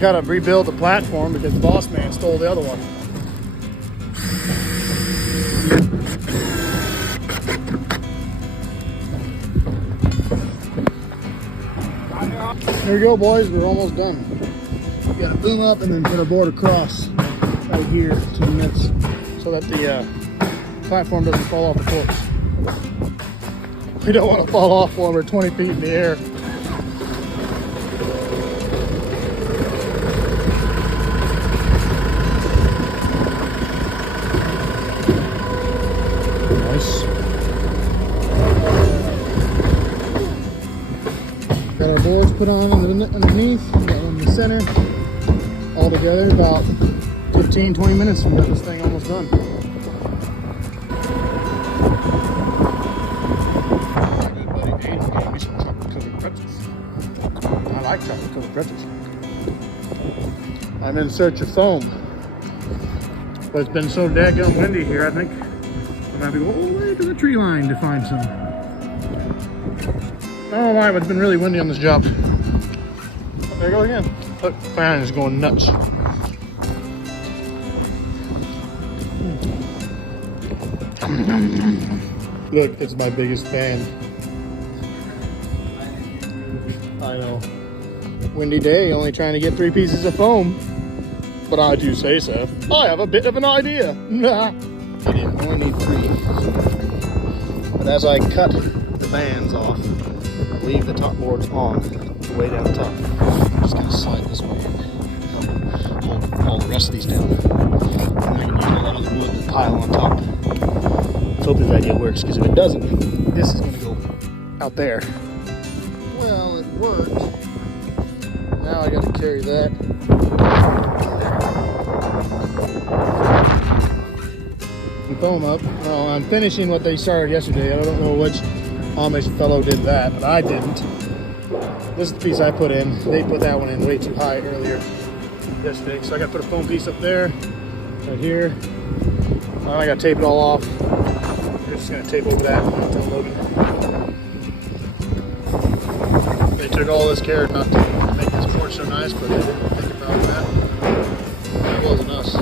Gotta rebuild the platform because the boss man stole the other one. Here we go, boys. We're almost done. We gotta boom up and then put our board across right here to the mitts so that the platform doesn't fall off the forks. We don't want to fall off while we're 20 feet in the air. Nice. Got our boards put on underneath, got them in the center. All together about 15-20 minutes and we got this thing almost done. I like chocolate covered pretzels. I'm in search of foam, but it's been so daggum windy here. I think I'm gonna have to go all the way to the tree line to find some. I don't know why, but it's been really windy on this job. There you go again. Look, fan is going nuts. Look, it's my biggest fan. I know. Windy day, only trying to get 3 pieces of foam. But I do say so. I have a bit of an idea. Nah. Idiot, I only need 3. But as I cut the bands off, I leave the top boards on, way down the top. I'm just gonna slide this way and hold all the rest of these down. And I can use a lot of the wood to pile on top. Let's hope this idea works, because if it doesn't, this is gonna go out there. Well, it worked. Now I gotta carry that. And foam up. Well, I'm finishing what they started yesterday. I don't know which Amish fellow did that, but I didn't. This is the piece I put in. They put that one in way too high earlier yesterday. So I gotta put a foam piece up there, right here. I gotta tape it all off. I'm just gonna tape over that until Logan. They took all this care not to make this porch so nice, but they didn't think about that. That wasn't us.